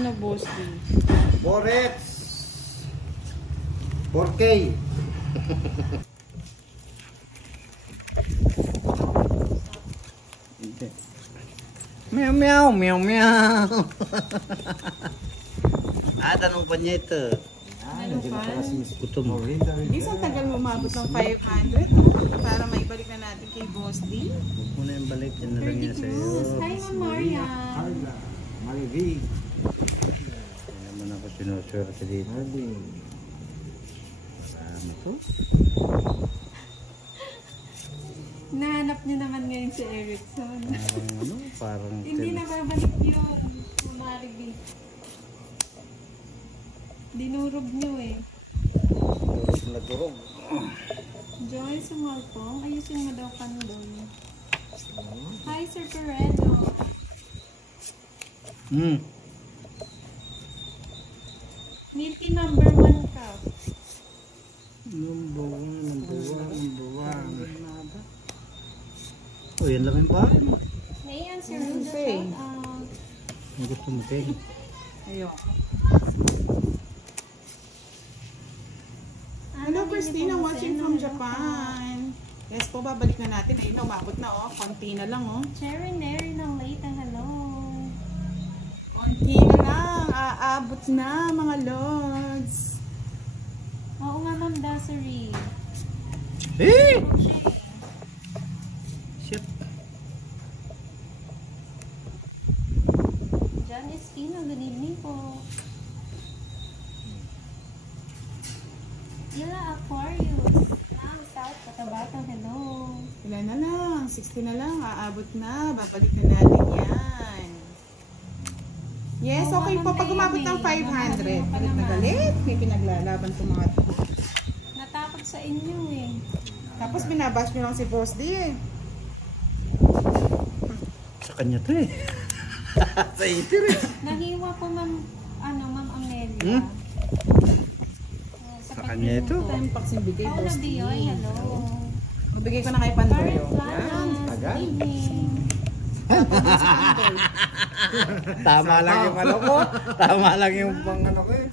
Magkano, boss D? Borets. 4K. Meow meow meow meow. Tanong pa niya ito. Gutom. Isang tagal mo umabot ng 500 para maibalik na natin kay Boss D. Huwag mo na yung balik. Yan na lang yan sa'yo. Hi, Ma'am Maria. Malivig. Kaya naman ako sinuswerte dito. Kasama to. Nahanap niyo naman ngayon si Erickson. Parang ano? Parang... Hindi na babalik yun. Maribig. Dinurog niyo eh. Durog na durog. Joy Sumalpong, ayusin mo daw kandol. Hi, Sir Toretto. Milky number 1 ka. Number one. Oh, yan lang yung paan. May-answer mo the shout out. Ang gusto mo, Peg? Ayoko. Hello, Christina, watching from Japan. Yes po, babalik na natin. Ayun na, umabot na oh. Konti na lang oh. Cherry Mary ng late hello. Konti na lang. Aabot na mga lods. Oo nga, Ma'am Dassery. Eh! Shit. John Espino, good evening po. Ila Aquarius. South Cotabato, hello. Ilan na lang? 60 na lang. Aabot na. Babalik na natin yan. Yes, okay po. Pag umabot ng 500. Galit na galit. May pinaglalaban itong mga to. Natakot sa inyo eh. Tapos binabash nyo lang si Boss D eh. Sa kanya to eh. Sa itir eh. Nahiwa po Ma'am Amelia. Sa kanya ito. Time packs yung bigay, Paula Boss D. Bioy, hello. Mabigay ko na kay Pandoy. Karen Planas, tagal. good evening. Tama lang yung ano ko. Tama lang yung pang ano ko eh.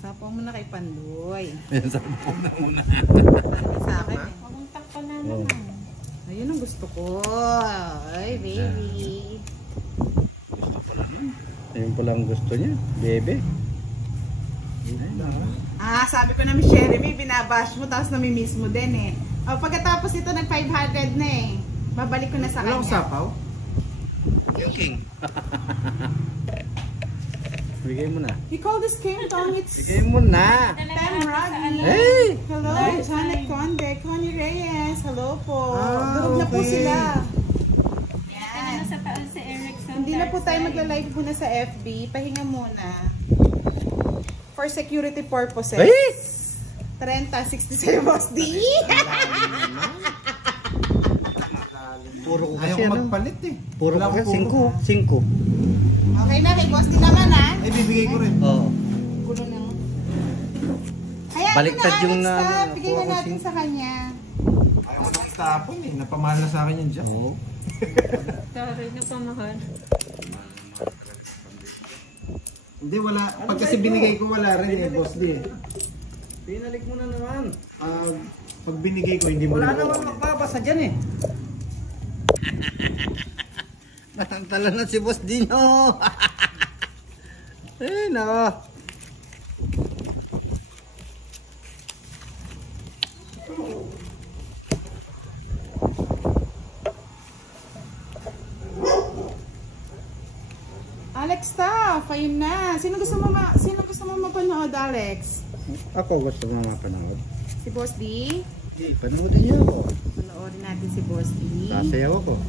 Sapaw mo na kay Pandoy. Sapaw na muna. Sa akin eh. Paguntak pa na naman. Ayun ang gusto ko. Ay, baby. Gusto ko naman. Ayun pala ang gusto niya. Bebe. Sabi ko na Miss Jeremy, binabash mo tapos namimiss mo din eh. Pagkatapos ito nag 500 na eh. Babalik ko na sa kanya. Walang sapaw? King. Bigay mo na. You call this King Kong? It's Bigay mo na. Pam Rugby. Hey! Hello, Janet Conde, Connie Reyes. Hello po. Ah, Durog na po okay. sila. Kaya na sa taon si Erickson. Hindi na po tayo magla-live muna sa FB. Pahinga muna. For security purposes. Hey! 30-60 Boss D. Puro ko Ayaw kasi ko ano. magpalit eh. Puro ko kasi 5. Okay na, kay Boss D naman ha. Eh, bibigay ko rin. Oo. Gulo na. Kaya Baliktad ito na, yung Alex, na- bigay na natin sa kanya. Ayaw ko nang tapon eh. Napamahal na sa akin yan dyan. Oo. Taray na pamahal. Hindi, wala. Pag kasi binigay ko, wala rin eh, boss di. Pinalik mo na naman. Pag binigay ko, hindi mo Wala na naman magbabasa dyan eh. Natantala na si Boss Dino. Eh, no. Alex Taff, ayun na. Sino gusto mo mapanood, Alex? Ako gusto mo mapanood. Si Boss D? Eh, panoodin niyo ako. Panoorin natin si Boss D. Sasayaw ako.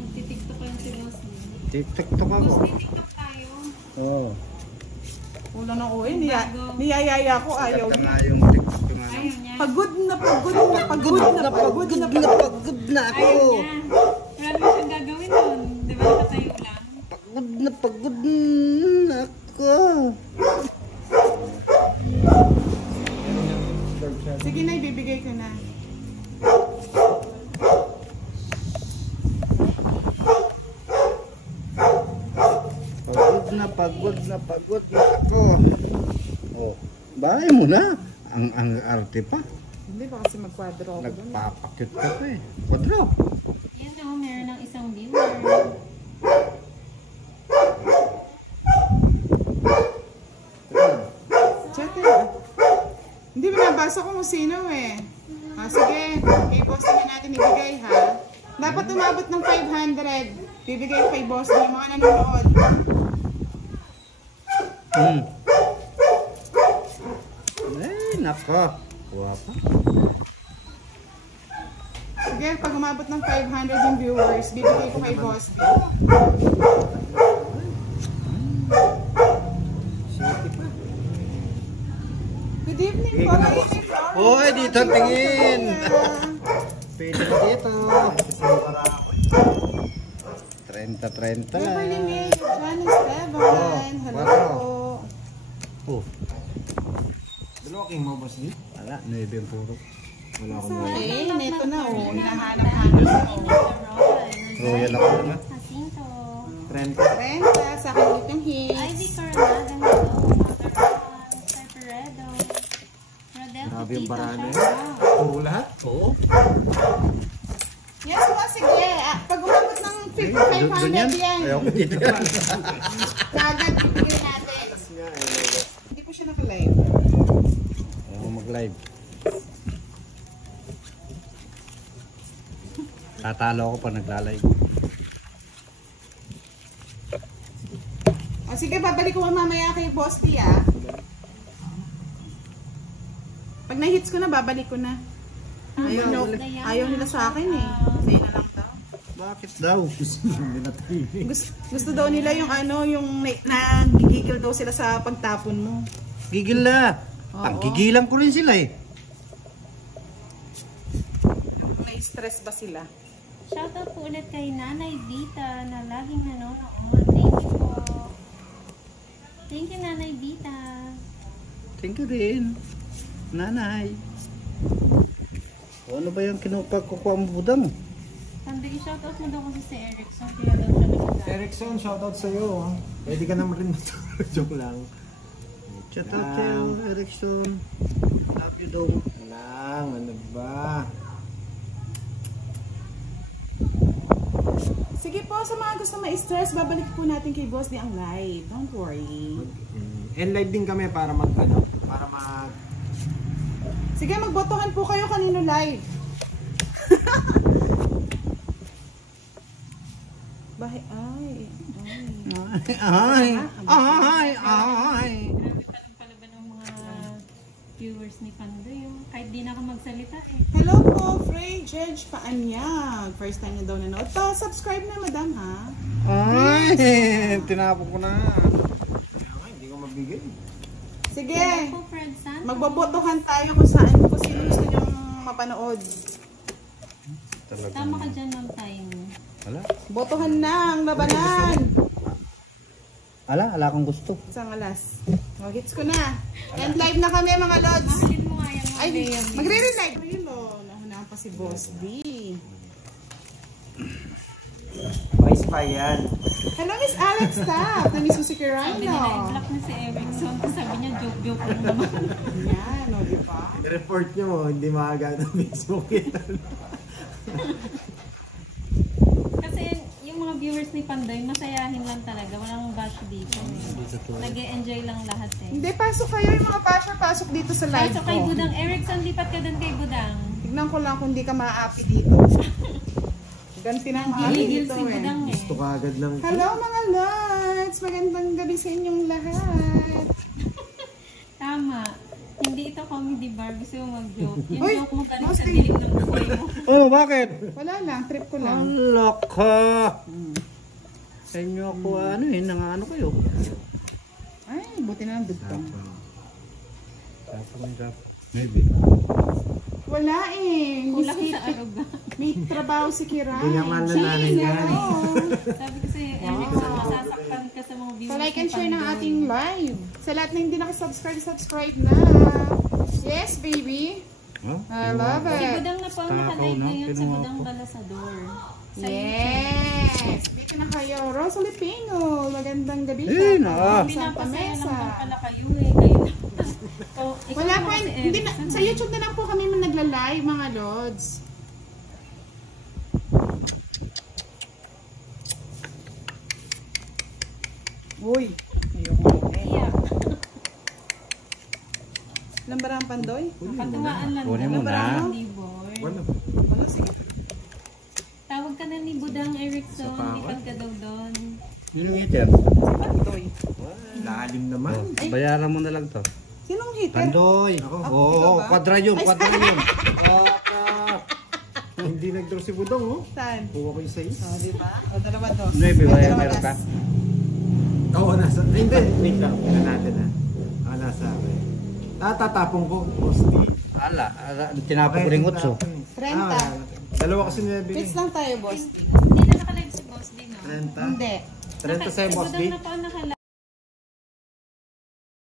Magtitiktok ko yung si Boss D. TikTok ako. Boss D, tiktok tayo. Oo. Ulo ng uwi. Niyayaya ko. Ayaw Ito niya. nga yung TikTok ko nga. Ayaw niya. Pagod na ako. Pagod na ako. Ayaw niya. Marami siyang gagawin nun. Di ba nakatayo lang? Pagod na ako. Sige na, ibibigay ko na. na pagod ako. Oh, bahay mo na. Ang arte pa. Hindi ba kasi mag-quadro ako doon? Nagpapakit ka pa eh. Quadro. Yan o, meron ng isang viewer. Chat eh. Hindi binabasa ko kung sino eh. Sige, kay boss din natin ibigay ha. Dapat umabot ng 500. Bibigay ko kay boss din mga nanonood. Ay, nako. Kuha pa. Sige, pag umabot ng 500 yung viewers, bibigay ko kay boss din. Good evening po, Lady Flora. Hoy, dito tingin. Pwede ka dito. Kasi para 30 Beverly lang. May, John Esteban. Hello po. Oh, dalawa king mo boss ni. wala. 9 yung puro. Wala akong Eh, neto na oh. Hinahanap-hanap na oh. Royal ako na. Jacinto. 30. Renta, sa akin itong hits. Ivy Coronado. Hello. Mataran. Cyperedo. Rodel Grabe yung Putito. barano. Shout Puro lahat. Oo. Yes po, sige. Pag umabot ng Doon 500 yan. yan, Ayaw ko dito yan. kagad bibigyan natin. Hindi po siya naka-live. Ayaw mag-live. Tatalo ako pa nagla-live. O sige, babalik ko mamaya kay Boss D ah. Pag na-hits ko na, babalik ko na. Ayaw nila sa akin eh. Sa'yo na lang daw. Bakit daw? Gusto daw nila yung ano, yung nagigigil daw sila sa pagtapon mo. Gigil na. Oo. Ang gigilan ko rin sila eh. Na-stress ba sila? Shoutout po ulit kay Nanay Vita na laging nanonood. Thank you po. Thank you, Nanay Vita. Thank you rin. Nanay. O, ano ba yung kinupagkukuha mo budang? Tanday, shoutout mo daw kasi si Erickson. Kaya daw siya nagdaan. Erickson, shoutout sa'yo. Pwede ka naman rin matulog. Joke lang. Shout out sa'yo, Erickson. Love you daw. Lang, ano ba? Sige po, sa mga gusto ma-stress, babalik po natin kay Boss D ang live. Don't worry. And live din kami para para mag Sige, magbotohan po kayo kanino live. Bahay, ay. Ay. Grabe pa rin pala ba ng mga viewers ni Pandoy. Kahit di na ako magsalita eh. Hello po, Frey Judge Paanyag. First time niyo daw nanood. Pa-subscribe na, madam, ha? Ay, tinapon ko na. hindi ko mabigay. Sige, Hello po, Fred Santos. magbobotohan tayo kung saan, kung sino gusto niyong mapanood. Tama ka dyan ng time. Wala. Botohan na ang labanan. Ala akong gusto. Isang alas. Mag-hits ko na. And live na kami, mga lods. Bakit mo nga yan mga Ay, Leah? magre-relive. Hello, nahunahan pa si Boss D. Vice pa yan. Hello, Miss Alex Tapp. Namiss mo si Sabi nila, Kirano. i-block na si Erickson. Tapos sabi niya, joke-joke lang naman. Yan, o, di ba? I-report nyo mo, hindi maaga ng Facebook yan. Kasi yung mga viewers ni Pandoy, masayahin lang talaga. Walang bash dito. Nag-e-enjoy lang lahat eh. Hindi, pasok kayo yung mga basher. Pasok dito sa live So ko. kay Budang Erickson, lipat ka dun kay Budang. Tignan ko lang kung di ka maapi dito. Ganti ng maapi Gigil dito si Budang eh. eh. Gusto ka agad ng Hello mga lods! Magandang gabi sa inyong lahat. Tama. Hindi ito comedy bar. Gusto mo mag-joke. Yung Uy, joke mo galing Boss sa D. dilim ng buhay mo. Oh, bakit? Wala lang, trip ko lang. Ala ka. Sa inyo ako ano eh, nangano kayo. Ay, buti na lang dugtong. Maybe. Wala eh. Kulang Miss sa Kit, aruga. may trabaho si Kiray. Hindi nga mahal na nanay yan. Sabi ko sa'yo, Erickson, masasaktan ka sa mga viewers So like ni and share ng Pandoy. ating live. Sa lahat na hindi nakasubscribe, subscribe na. Yes, baby. Huh? I love Si it. Budang na po ang Takaw nakalive na, ngayon sa pinuha Budang ko. Balasador. Yes! Dito na kayo. Rosalie Pino. Magandang gabi. Eh, Tata. naka. Santa Pinapasaya Mesa. naman pala kayo eh. Kayo na. Oh, ikaw Wala naman pa, si hindi na, Erickson. sa YouTube na lang po kami nagla-live mga lods. Uy, ayoko na. Iyak. Lambarang pandoy? Katuwaan lang. Kunin mo daw. na. Hindi, boy. Wala. Ano, sige. Tawag ka na ni Budang Erickson. Sa power? Lipan ka daw doon. Yun yung heater. Si Pandoy. Lalim naman. Oh, bayaran mo na lang to. Sinong hater? Pandoy. Ako. Oo, ikaw ba? kwadra yun, kwadra yun. Hindi nag-draw si Budong, oh. Saan? Kuha ko yung size. Oh, di ba? O, dalawa to. Nuebe, May dalawa meron ka? das. Oo, nasa. Ay, hindi. Wait lang. Tingnan natin, ha. Ah, nasa akin. Tatapong ko. Posti. Ala, tinapos ko rin utso. 30. Dalawa kasi nabili. Fix lang tayo, boss. Hindi na nakalive si Boss din, no? 30. Hindi. 30 sa'yo, boss D. Si Budang na po ang nakalive.